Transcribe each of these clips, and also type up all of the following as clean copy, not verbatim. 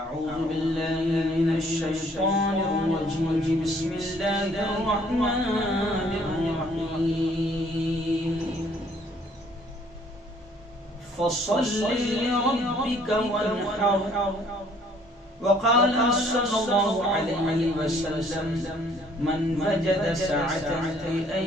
अऊज़ु बिल्लाहि मिनश शैतानिर रजीम बिस्मिल्लाहिर रहमानिर रहीम फसल्लि लिरब्बिका वन्हर वक़ाल सल्लल्लाहु अलैहि वसल्लम मन वजद सअतन अन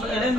फलम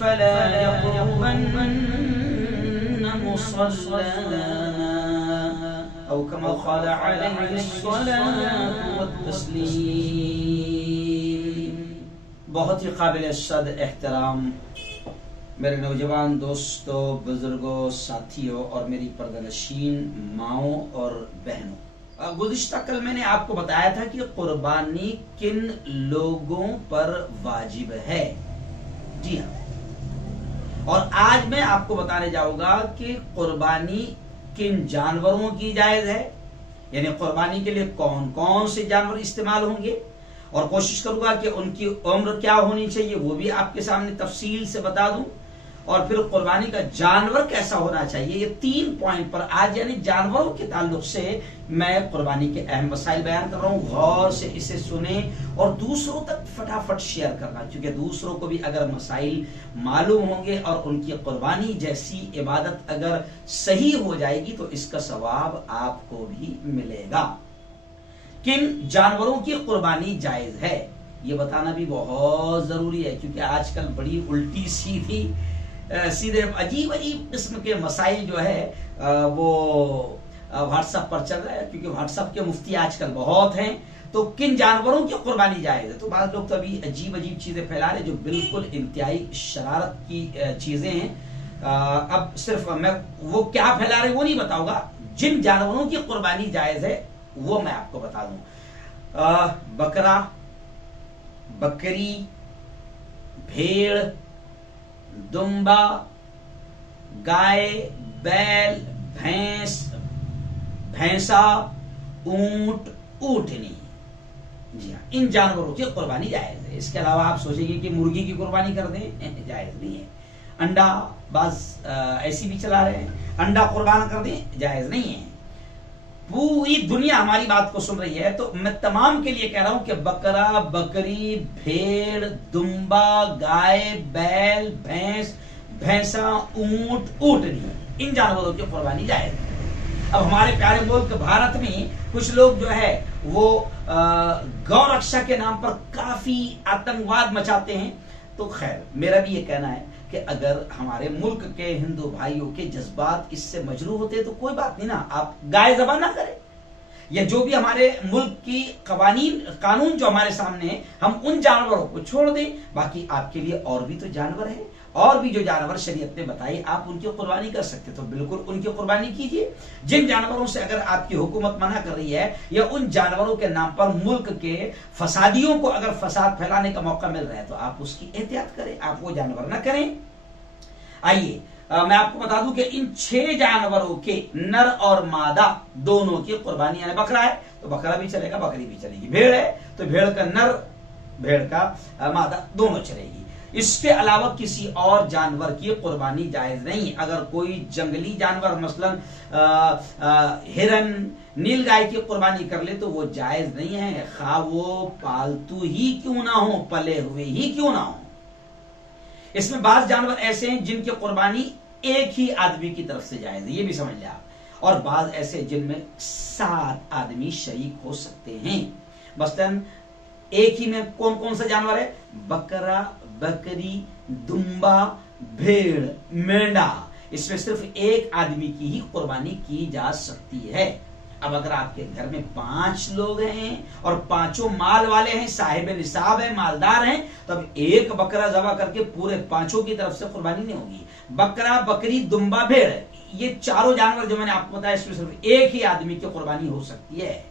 फला यक़रबन्न मुसल्लाना औ कमा क़ाल अलैहि अस्सलातु वत्तस्लीम। बहुत ही काबिल सद एहतराम मेरे नौजवान दोस्तों, बुजुर्गों, साथियों और मेरी पर्दानशीन माओ और बहनों, गुज़िश्ता कल मैंने आपको बताया था कि कुर्बानी किन लोगों पर वाजिब है। जी हाँ, और आज मैं आपको बताने जाऊंगा कि कुर्बानी किन जानवरों की जायज है, यानी कुर्बानी के लिए कौन कौन से जानवर इस्तेमाल होंगे, और कोशिश करूंगा कि उनकी उम्र क्या होनी चाहिए वो भी आपके सामने तफसील से बता दूं, और फिर कुर्बानी का जानवर कैसा होना चाहिए। ये 3 पॉइंट पर आज यानी जानवरों के ताल्लुक से मैं कुर्बानी के अहम मसाइल बयान कर रहा हूं। गौर से इसे सुने और दूसरों तक फटाफट शेयर करना, क्योंकि दूसरों को भी अगर मसाइल मालूम होंगे और उनकी कुर्बानी जैसी इबादत अगर सही हो जाएगी तो इसका सवाब आपको भी मिलेगा। किन जानवरों की कुर्बानी जायज है ये बताना भी बहुत जरूरी है, क्योंकि आजकल बड़ी उल्टी सीधे अजीब अजीब किस्म के मसाइल जो है वो व्हाट्सएप पर चल रहा है, क्योंकि व्हाट्सएप के मुफ्ती आजकल बहुत हैं। तो किन जानवरों की कुर्बानी जायज है, तो बाद लोग तो अभी अजीब अजीब चीजें फैला रहे जो बिल्कुल इंतहाई शरारत की चीजें हैं। अब सिर्फ मैं वो क्या फैला रहे वो नहीं बताऊंगा, जिन जानवरों की कुर्बानी जायज है वो मैं आपको बता दूं। बकरा, बकरी, भेड़, दुम्बा, गाय, बैल, भैंस, भैंसा, ऊंट, ऊंटनी, जी हाँ, इन जानवरों की कुर्बानी जायज है। इसके अलावा आप सोचेंगे कि मुर्गी की कुर्बानी कर दें, जायज नहीं है। अंडा बाज ऐसी भी चला रहे हैं, अंडा कुर्बान कर दें, जायज नहीं है। पूरी दुनिया हमारी बात को सुन रही है, तो मैं तमाम के लिए कह रहा हूं कि बकरा, बकरी, भेड़, दुम्बा, गाय, बैल, भैंस, भैंसा, ऊंट, ऊंटनी, इन जानवरों की कुर्बानी जायज है। अब हमारे प्यारे मुल्क भारत में कुछ लोग जो है वो गौ रक्षा के नाम पर काफी आतंकवाद मचाते हैं। तो खैर मेरा भी ये कहना है कि अगर हमारे मुल्क के हिंदू भाइयों के जज्बात इससे मजरूह होते हैं तो कोई बात नहीं ना, आप गाय ज़बह ना करें, या जो भी हमारे मुल्क की कानून जो हमारे सामने है हम उन जानवरों को छोड़ दें। बाकी आपके लिए और भी तो जानवर है, और भी जो जानवर शरीयत ने बताई आप उनकी कुर्बानी कर सकते, तो बिल्कुल उनकी कुर्बानी कीजिए। जिन जानवरों से अगर आपकी हुकूमत मना कर रही है, या उन जानवरों के नाम पर मुल्क के फसादियों को अगर फसाद फैलाने का मौका मिल रहा है तो आप उसकी एहतियात करें, आप वो जानवर ना करें। आइए मैं आपको बता दूं कि इन 6 जानवरों के नर और मादा दोनों की कुर्बानी, यानी बकरा है तो बकरा भी चलेगा, बकरी भी चलेगी, भेड़ है तो भेड़ का नर, भेड़ का मादा दोनों चलेगी। इसके अलावा किसी और जानवर की कुर्बानी जायज नहीं। अगर कोई जंगली जानवर मसलन हिरन, नीलगाय की कुर्बानी कर ले तो वो जायज नहीं है, खा वो पालतू ही क्यों ना हो, पले हुए ही क्यों ना हो। इसमें बाज जानवर ऐसे हैं जिनकी कुर्बानी एक ही आदमी की तरफ से जायज है, ये भी समझ ले आप, और बाज ऐसे जिनमें 7 आदमी शरीक हो सकते हैं। मसलन एक ही में कौन कौन सा जानवर है, बकरा, बकरी, दुम्बा, भेड़, मेंढा, इसमें सिर्फ एक आदमी की ही कुर्बानी की जा सकती है। अब अगर आपके घर में 5 लोग हैं और पांचों माल वाले हैं, साहिब निसाब है, मालदार हैं, तो अब एक बकरा ज़बह करके पूरे 5 की तरफ से कुर्बानी नहीं होगी। बकरा, बकरी, दुम्बा, भेड़, ये चारों जानवर जो मैंने आपको बताया इसमें सिर्फ एक ही आदमी की कुर्बानी हो सकती है।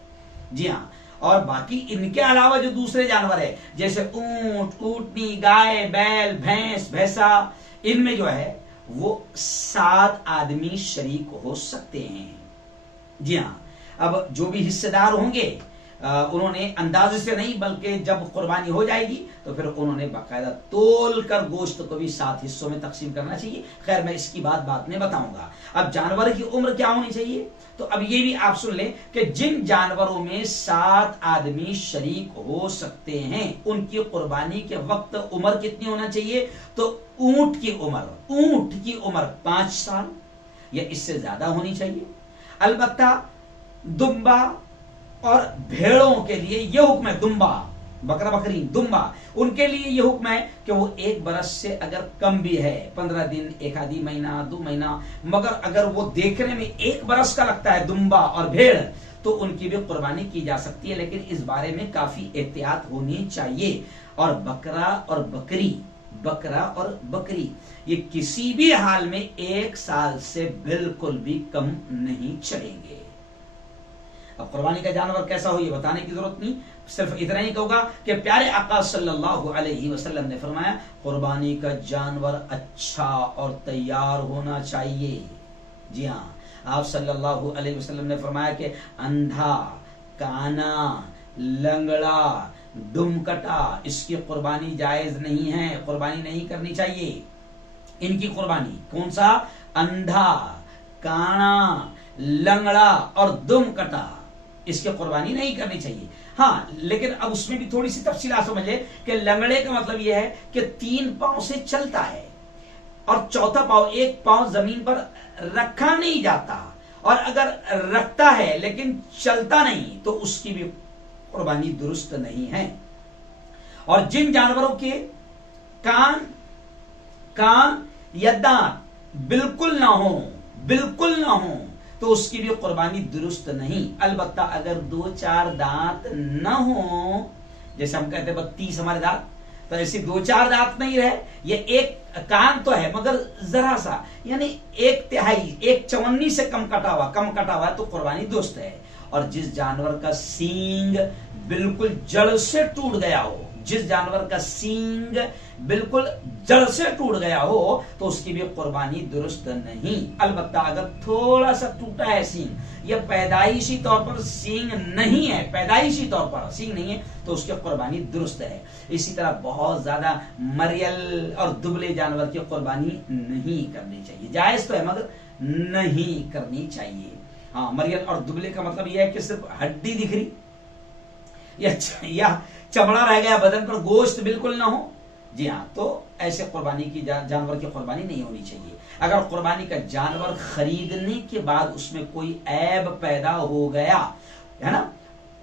जी हाँ, और बाकी इनके अलावा जो दूसरे जानवर है जैसे ऊंट, ऊंटनी, गाय, बैल, भैंस, भैंसा, इनमें जो है वो 7 आदमी शरीक हो सकते हैं। जी हाँ, अब जो भी हिस्सेदार होंगे उन्होंने अंदाजे से नहीं बल्कि जब कुर्बानी हो जाएगी तो फिर उन्होंने बाकायदा तोल कर गोश्त को भी 7 हिस्सों में तकसीम करना चाहिए। खैर मैं इसकी बात में बताऊंगा। अब जानवर की उम्र क्या होनी चाहिए, तो अब ये भी आप सुन लें कि जिन जानवरों में 7 आदमी शरीक हो सकते हैं उनकी कुर्बानी के वक्त उम्र कितनी होना चाहिए, तो ऊंट की उम्र 5 साल या इससे ज्यादा होनी चाहिए। अलबत्ता दुम्बा और भेड़ों के लिए यह हुक्म है, दुम्बा बकरा बकरी दुम्बा, उनके लिए यह हुक्म है कि वो 1 बरस से अगर कम भी है, 15 दिन, 1 आधी महीना, 2 महीना, मगर अगर वो देखने में 1 बरस का लगता है दुम्बा और भेड़, तो उनकी भी कुर्बानी की जा सकती है, लेकिन इस बारे में काफी एहतियात होनी चाहिए। और बकरा और बकरी ये किसी भी हाल में 1 साल से बिल्कुल भी कम नहीं चलेंगे। अब कुर्बानी का जानवर कैसा हो ये बताने की जरूरत नहीं, सिर्फ इतना ही कहूंगा कि प्यारे आका सल्लल्लाहु अलैहि वसल्लम ने फरमाया कुर्बानी का जानवर अच्छा और तैयार होना चाहिए। जी हाँ, आप सल्लल्लाहु अलैहि वसल्लम ने फरमाया कि अंधा, काना, लंगड़ा, दुमकटा इसकी कुर्बानी जायज नहीं है, कुर्बानी नहीं करनी चाहिए। इनकी कुर्बानी, कौन सा, अंधा, काना, लंगड़ा और दुमकटा, इसकी कुर्बानी नहीं करनी चाहिए। हाँ, लेकिन अब उसमें भी थोड़ी सी तफसीलात समझिए कि लंगड़े का मतलब यह है कि 3 पांव से चलता है और चौथा पांव, 1 पांव जमीन पर रखा नहीं जाता, और अगर रखता है लेकिन चलता नहीं तो उसकी भी कुर्बानी दुरुस्त नहीं है। और जिन जानवरों के कान या दांत बिल्कुल ना हो तो उसकी भी कुर्बानी दुरुस्त नहीं। अलबत्ता अगर 2-4 दांत न हो, जैसे हम कहते हैं 32 हमारे दांत, तो ऐसे 2-4 दांत नहीं रहे, ये 1 कान तो है मगर जरा सा, यानी 1/3, 1/54 से कम कटा हुआ तो कुर्बानी दुरुस्त है। और जिस जानवर का सींग बिल्कुल जड़ से टूट गया हो, तो उसकी भी कुर्बानी दुरुस्त नहीं। अलबत्ता अगर थोड़ा सा टूटा है सींग या पैदाइशी तौर पर सींग नहीं है तो उसकी कुर्बानी दुरुस्त है। इसी तरह बहुत ज्यादा मरियल और दुबले जानवर की कुर्बानी नहीं करनी चाहिए। जायज तो है मगर नहीं करनी चाहिए। हाँ, मरियल और दुबले का मतलब यह है कि सिर्फ हड्डी दिख रही या चमड़ा रह गया बदन पर, गोश्त बिल्कुल ना हो। जी हाँ, तो ऐसे कुर्बानी की जानवर की कुर्बानी नहीं होनी चाहिए। अगर कुर्बानी का जानवर खरीदने के बाद उसमें कोई ऐब पैदा हो गया है ना,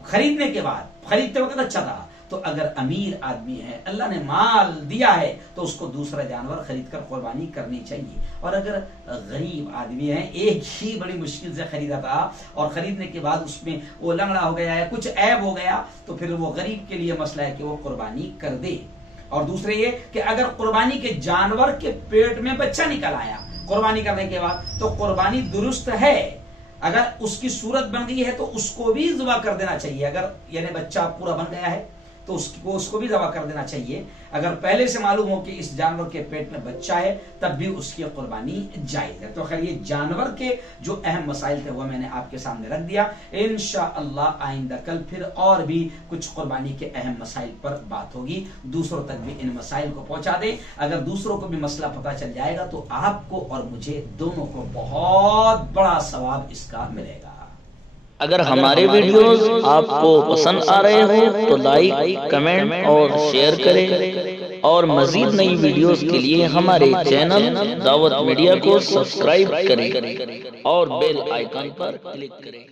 खरीदते वक्त अच्छा था, तो अगर अमीर आदमी है, अल्लाह ने माल दिया है, तो उसको दूसरा जानवर खरीद कर कुर्बानी करनी चाहिए। और अगर गरीब आदमी है, एक ही बड़ी मुश्किल से खरीदा था और खरीदने के बाद उसमें वो लंगड़ा हो गया है, कुछ ऐब हो गया, तो फिर वो गरीब के लिए मसला है कि वो कुर्बानी कर दे। और दूसरे ये कि अगर कुर्बानी के जानवर के पेट में बच्चा निकल आया कुर्बानी करने के बाद, तो कुर्बानी दुरुस्त है। अगर उसकी सूरत बन गई है तो उसको भी ज़िबा कर देना चाहिए। अगर यानी बच्चा पूरा बन गया है तो उसको भी ज़िबा कर देना चाहिए। अगर पहले से मालूम हो कि इस जानवर के पेट में बच्चा है तब भी उसकी कुर्बानी जायज है। तो खैर ये जानवर के जो अहम मसाइल थे वो मैंने आपके सामने रख दिया। इंशाअल्लाह आइंदा कल फिर और भी कुछ कुर्बानी के अहम मसाइल पर बात होगी। दूसरों तक भी इन मसाइल को पहुंचा दें। अगर दूसरों को भी मसला पता चल जाएगा तो आपको और मुझे दोनों को बहुत बड़ा सवाब इसका मिलेगा। अगर हमारे वीडियोस आपको पसंद आ रहे हो तो लाइक, कमेंट और शेयर करें, और मजीद नई वीडियोस के लिए हमारे चैनल दावत मीडिया को सब्सक्राइब करें और बेल आइकन पर क्लिक करें।